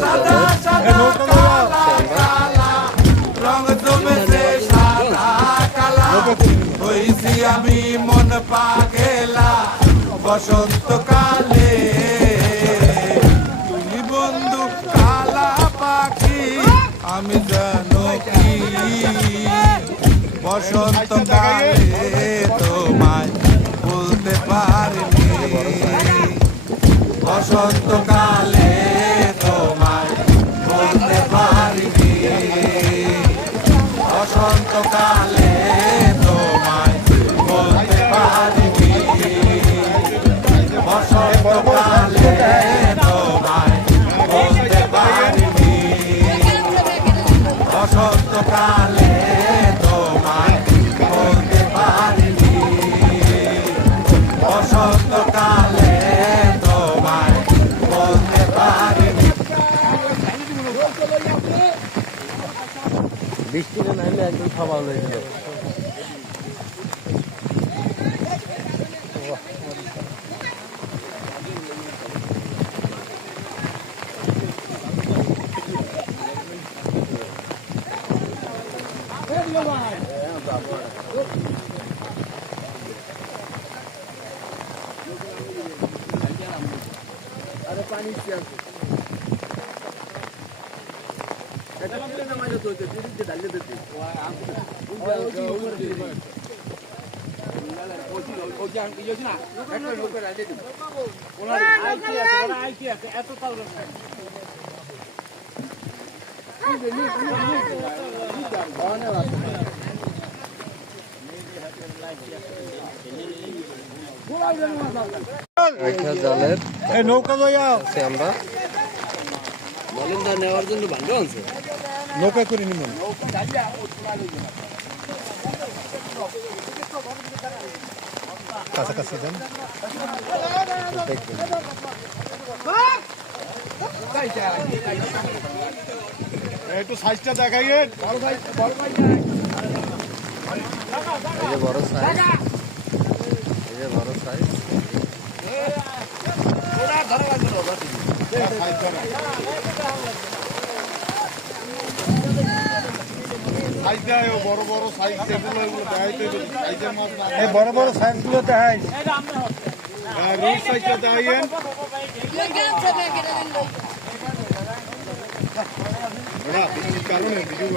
সাদা সাদা কালা কালা রং জমেছে সাদা কালা হইছি আমি মন পাগেলা বসন্তকালে তুমি বন্ধু কালা পাখি আমি জানো কি বসন্তকালে তোমায় বলতে পারিনি বসন্তকালে তোমায় বলতে পারিনি বসন্তকালে তোমায় বলতে পারিনি বসন্তকালে তোমায় বলতে পারিনি বসন্তকালে তোমায় বলতে পারিনি বসন্তকালে তোমায় বলতে পারিনি। বৃষ্টিতে নাইলে একদম খাবার হয়ে যাবে। अरे पानी से এটা মানে না মানে তো দিদি ডালে দিতে এত তাল জালের নৌকা লইয়া আমরা বলেন দা নেওয়ার জন্য ভালো আছে নৌকা করে নিব কাছাকাছি যান একটু সাইজটা দেখাইয়ে বড় ভাই বড় সাইজ বড় সাইজ বড় বড় সাইজ বড় বড় সাইজ গুলো দেখাই রোড সাইজটা দেখাইয়েন কারণে ভিডিও